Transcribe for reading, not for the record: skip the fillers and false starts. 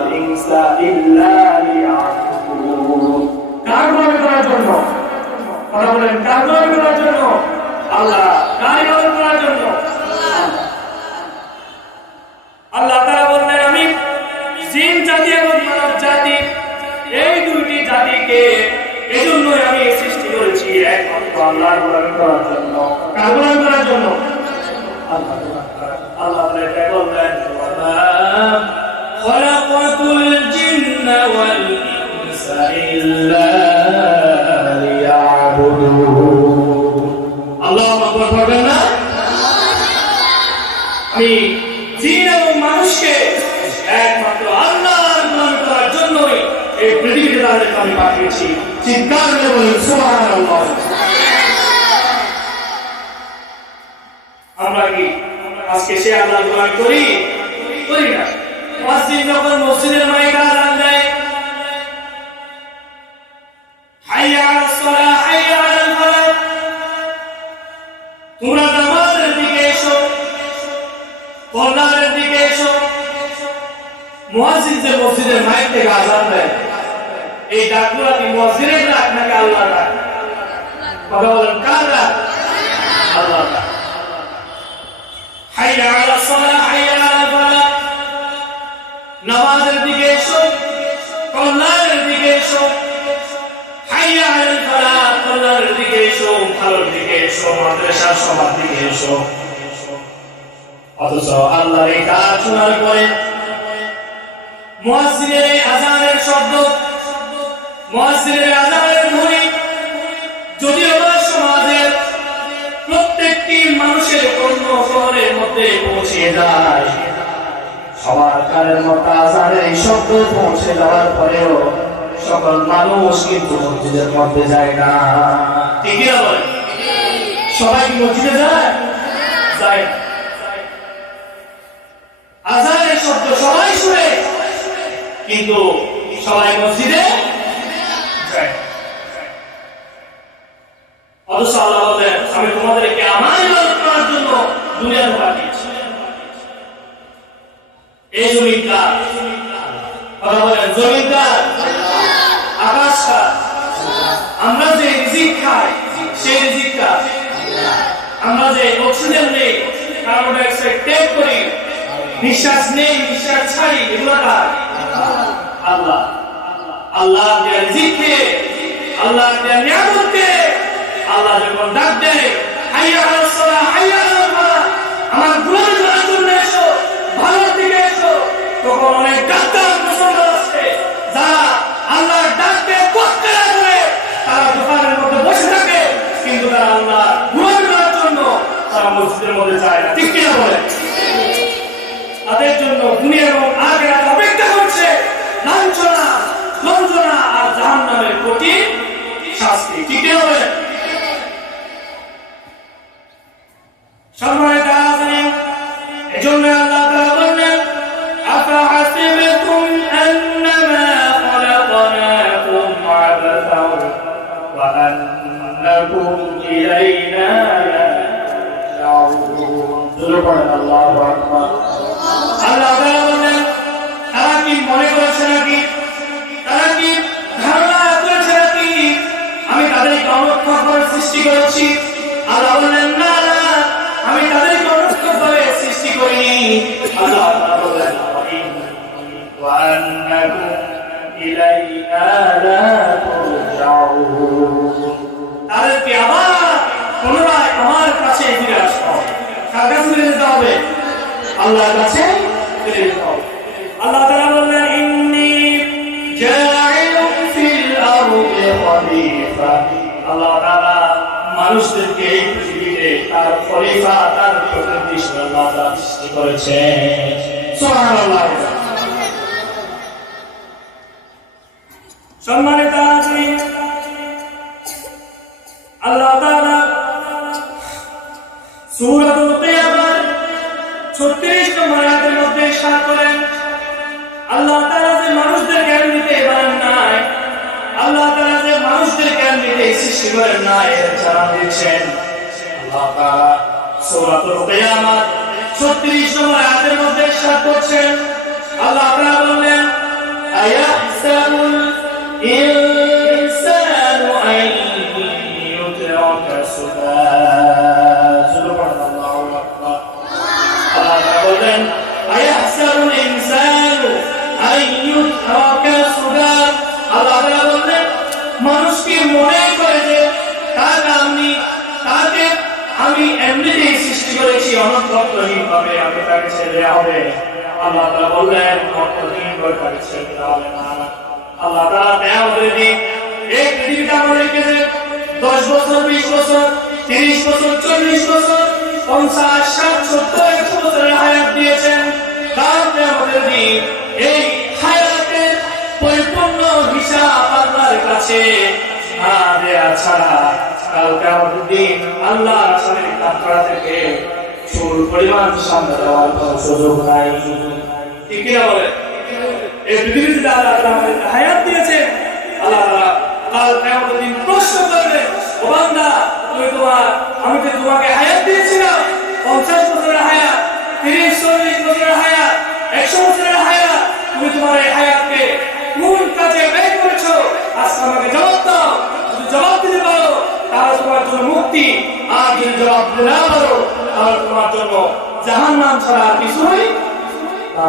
ওয়াল ইনসা ইল্লা লিয়াবুদুন। কার গোলামি করার জন্য? কথা বলেন, কার গোলামি করার জন্য? আল্লাহ। কার ইবাদত করার জন্য? আল্লাহ তাআলা বললেন, আমি জিন জাতি এবং মানব জাতি এই দুইটি জাতিকে এজন্যই আমি সৃষ্টি করেছি, একমাত্র আল্লাহর গোলামি করার জন্য। কার গোলামি করার জন্য? আল্লাহ। আল্লাহ তাআলা বললেন, ওয়া খালাকাতুল জিন্না ওয়াল ইনসা ইল্লা লিয়াবুদুন। আল্লাহু আকবার বলবেন না? আমি জিন এবং মানুষকে একমাত্র আল্লাহর গোলামি করার জন্যই এই পৃথিবীতে তাদেরকে আমি পাঠিয়েছি। চিৎকার করে বলুন সুবহানাল্লাহ। আমরা কি আজকে সে আল্লাহর গোলামি করি? করি না। মুয়াজ্জিন যখন মসজিদের মাইকে আযান দেয়, হাইয়া আলাস সালাহ, হাইয়া আলাল ফালাহ, তোমরা নামাজের দিকে এসো, কল্যাণের দিকে এসো। মুয়াজ্জিন যে মসজিদের মাইক থেকে আযান দেয়, এই ডাকগুলো কি মুয়াজ্জিনের ডাক নাকি আল্লাহর ডাক? কথা বলেন, কার ডাক? আল্লাহর ডাক। হাইয়া আলাস সালাহ, হাইয়া আলাল ফালাহ, নামাজের দিকে এসো, কল্যাণের দিকে এসো। হাইয়া আলাল ফালাহ, কল্যাণের দিকে এসো, ভালোর দিকে এসো, মাদ্রাসার সবার দিকে এসো। অথচ আল্লাহর এই ডাক শোনার পরে মুয়াজ্জিনের এই আযানের শব্দ, মুয়াজ্জিনের আযানের ধ্বনি যদি আমার সমাজের প্রত্যেকটি মানুষের অন্য শহরের মধ্যে পৌঁছে যায়, সবার কানের মধ্যে আযানের এই শব্দ পৌঁছে যাওয়ার পরেও সকল মানুষ কিন্তু মসজিদের মধ্যে যায় না। ঠিক কি বলেন? সবাই কি মসজিদে যায়? যায় না। আযানের শব্দ সবাই শুনে, কিন্তু সবাই মসজিদে যায়। অথচ আল্লাহ বলেন, আমি তোমাদেরকে আমার ইবাদত করার জন্য দুনিয়াতে পাঠিয়েছি। এই জমিনটা, কথা বলেন, জমিনটা, আকাশটা, আমরা যে রিজিক খাই সেই রিজিকটা, আমরা যে অক্সিজেন নেই, কার্বন ডাই অক্সাইড ত্যাগ করি, নিঃশ্বাস নেই, নিঃশ্বাস ছাড়ি, এগুলো কার? আল্লাহ। আল্লাহ দেয়া রিজিককে, আল্লাহ দেয়া নিয়ামতকে আল্লাহ যখন ডাক দেয়, হাইয়া আলাস সালাহ, হাইয়া আলাল ফালাহ, আমার গোলামি করার জন্য এসো, ভালোর দিকে এসো, তখন অনেক ডাক্তার মুসলমান আছে যারা আল্লাহর ডাককে তোয়াক্কা করে তারা দোকানের মধ্যে বসে থাকে, কিন্তু তারা আল্লাহর গোলামি করার জন্য তারা মসজিদের মধ্যে যায় না। ঠিক কিনা বলেন? তাদের জন্য দুনিয়া এবং আখিরাত অপেক্ষা করছে লাঞ্ছনা, গঞ্জনা আর জাহান্নামের কঠিন শাস্তি। ঠিক কি হবে? সম্মানিত হাজিরিন, এজন্য আল্লাহ তাআলা বলেন, আফাহাসিবতুম আন্নামা খালাকনাকুম আবাসান ওয়া আন্নাকুম ইলাইনা লা তুরজাউন। সুবহানাল্লাহু আকবার। আল্লাহ তাআলা বলেন, তারা কি মনে করছে নাকি, তারা কি ধারণা করেছে নাকি আমি তাদেরকে অনর্থকভাবে সৃষ্টি করেছি? আল্লাহ বলেন, না না, আমি তাদেরকে অনর্থকভাবে সৃষ্টি করিনি। আল্লাহ তাআলা বলেন, ওয়া আন্নাকুম ইলাইনা লা তুরজাউন। তাদেরকে আবার পুনরায় আমার কাছে ফিরে আসতে হবে। কার কাছে ফিরে যেতে হবে? আল্লাহর কাছে ফিরে যেতে হবে। আল্লাহ তাআলা বললেন, ইন্নী জাইলুন ফিল আরদি খলিফা। আল্লাহ তাআলা মানুষদেরকে এই পৃথিবীতে তার খলিফা, তার প্রতিনিধি হিসেবে আল্লাহ তাআলা সৃষ্টি করেছেন। সুবহানাল্লাহ। সম্মানিত হাজিরিন, আল্লাহ তাআলা সূরাতুল কিয়ামাহ 36 নম্বর আয়াতের মধ্যে ইরশাদ করেন, আল্লাহ তাআলা যে মানুষদের জ্ঞান দিতে পারেন নাই, আল্লাহ তাআলা যে মানুষদের জ্ঞান দিতে সৃষ্টি করেন নাই, এর জানান দিচ্ছেন। আল্লাহ তাআলা সূরাতুল কিয়ামাহ 36 নম্বর আয়াতের মধ্যে ইরশাদ করছেন, আল্লাহ তাআলা বললেন, অনুতপ্তহীন ভাবে আমি তাকে ছেড়ে দেওয়া হবে। আল্লাহ তাআলা বললেন অনুতপ্তহীন করে তাকে ছেড়ে দেওয়া হবে না। আল্লাহ তাআলা কিয়ামতের দিন এই পৃথিবীতে আমাদেরকে 10 বছর, 20 বছর, 30 বছর, 40 বছর, 50, 60, 70, 100 বছরের হায়াত দিয়েছেন। কাল কিয়ামতের দিন এই হায়াতের পরিপূর্ণ হিসাব আল্লাহর কাছে না দেয়া ছাড়া কাল কিয়ামতের দিন আল্লাহর সামনে কাফারা থেকে চুল পরিমাণ সামনে দেওয়ার কোনো সুযোগ নাই। ঠিক কিনা বলেন? এই পৃথিবীতে আল্লাহ তাআলা আমাদের হায়াত দিয়েছে। আল্লাহ তাআলা কাল কিয়ামতের দিন প্রশ্ন করবে, ও বান্দা আমি যে তোমাকে হায়াত দিয়েছিলাম 50 বছরের হায়াত, 30, 40 বছরের হায়াত, 100 বছরের হায়াত, তুমি তোমার এই হায়াতকে কোন কাজে ব্যয় করেছো? আজকে আমাকে জবাব দাও। যদি জবাব দিতে পারো তাহলে তোমার জন্য মুক্তি, আর যদি জবাব দিতে না পারো তাহলে তোমার জন্য জাহান্নাম ছাড়া কিছুই না।